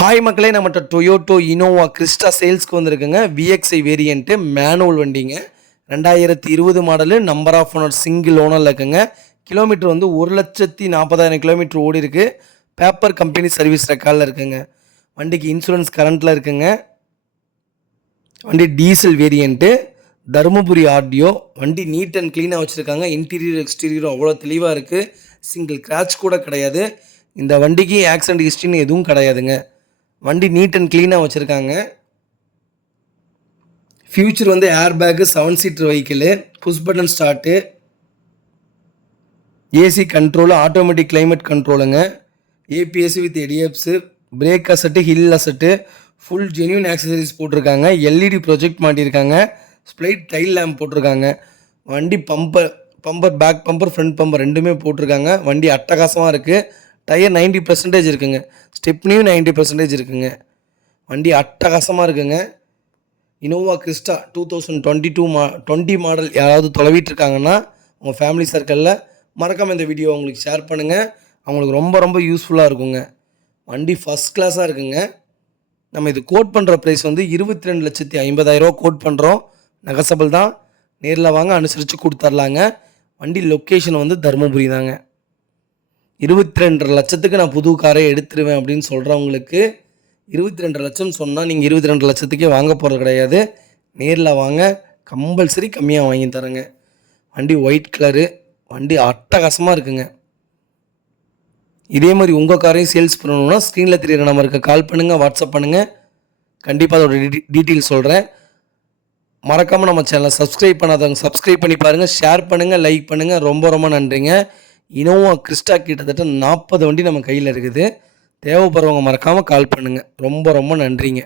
Hi மக்களே, நம்மகிட்ட Toyota Innova Crysta சேல்ஸ்க்கு வந்திருக்குங்க. விஎக்ஸ்ஐ வேரியண்ட்டு மேனுவல் வண்டிங்க. 2020 model, number of owner single ஓனரில் இருக்குங்க. கிலோமீட்டர் வந்து 1,40,000 கிலோமீட்டர் ஓடி இருக்கு. பேப்பர் கம்பெனி சர்வீஸ் ரெக்கார்டில் இருக்குங்க. வண்டிக்கு இன்சூரன்ஸ் கரண்ட்டில் இருக்குங்க. வண்டி டீசல் வேரியண்ட்டு, தருமபுரி ஆர்டிஓ. வண்டி நீட் அண்ட் க்ளீனாக வச்சுருக்காங்க. இன்டீரியர் எக்ஸ்டீரியரும் அவ்வளோ தெளிவாக இருக்குது. சிங்கிள் கிராச் கூட கிடையாது. இந்த வண்டிக்கு ஆக்சிடென்ட் ஹிஸ்ட்ரின்னு எதுவும் கிடையாதுங்க. வண்டி நீட் அண்ட் க்ளீனாக வச்சுருக்காங்க. ஃபியூச்சர் வந்து air bag, 7 seater vehicle, push button start, AC control, automatic climate கண்ட்ரோலுங்க, ABS with EDFS, brake assist, hill assist, full genuine accessories போட்டிருக்காங்க. எல்இடி ப்ரொஜெக்ட் மாட்டியிருக்காங்க. ஸ்ப்ளைட் டைல் லேம்ப் போட்டிருக்காங்க. வண்டி bumper back bumper, front bumper ரெண்டுமே போட்டிருக்காங்க. வண்டி அட்டகாசமாக இருக்குது. டயர் 90% இருக்குங்க. ஸ்டெப்னியும் 90% இருக்குங்க. வண்டி அட்டகாசமாக இருக்குங்க. இனோவா கிறிஸ்டா 2020 மாடல் யாராவது தொலைவிட்டு இருக்காங்கன்னா உங்கள் ஃபேமிலி சர்க்கிளில் மறக்காமல் இந்த வீடியோ அவங்களுக்கு ஷேர் பண்ணுங்கள். அவங்களுக்கு ரொம்ப ரொம்ப யூஸ்ஃபுல்லாக இருக்குங்க. வண்டி ஃபஸ்ட் கிளாஸாக இருக்குங்க. நம்ம இது கோட் பண்ணுற ப்ரைஸ் வந்து 22,50,000 கோட் பண்ணுறோம். நெகசபிள் தான். நேரில் வாங்க, அனுசரித்து கொடுத்துர்லாங்க. வண்டி லொக்கேஷன் வந்து தருமபுரி தாங்க. 22.5 லட்சத்துக்கு நான் புது காரை எடுத்துருவேன் அப்படின்னு சொல்கிறவங்களுக்கு 22 லட்சம் சொன்னால் நீங்கள் 22 லட்சத்துக்கே வாங்க போகிறது கிடையாது. நேரில் வாங்க, கம்பல்சரி கம்மியாக வாங்கி தரேங்க. வண்டி ஒயிட் கலரு, வண்டி அட்டகாசமாக இருக்குங்க. இதே மாதிரி உங்கள் காரையும் சேல்ஸ் பண்ணணுன்னா ஸ்க்ரீனில் தெரியுற நம்பருக்கு கால் பண்ணுங்கள், வாட்ஸ்அப் பண்ணுங்கள். கண்டிப்பாக அதோட டீட்டெயில் சொல்கிறேன். மறக்காமல் நம்ம சேனலை சப்ஸ்கிரைப் பண்ணாதவங்க சப்ஸ்கிரைப் பண்ணி பாருங்கள், ஷேர் பண்ணுங்கள், லைக் பண்ணுங்கள். ரொம்ப ரொம்ப நன்றிங்க. இனோவா கிறிஸ்டா கிட்டத்தட்ட 40 வண்டி நம்ம கையில் இருக்குது. தேவைப்படுறவங்க மறக்காமல் கால் பண்ணுங்கள். ரொம்ப ரொம்ப நன்றிங்க.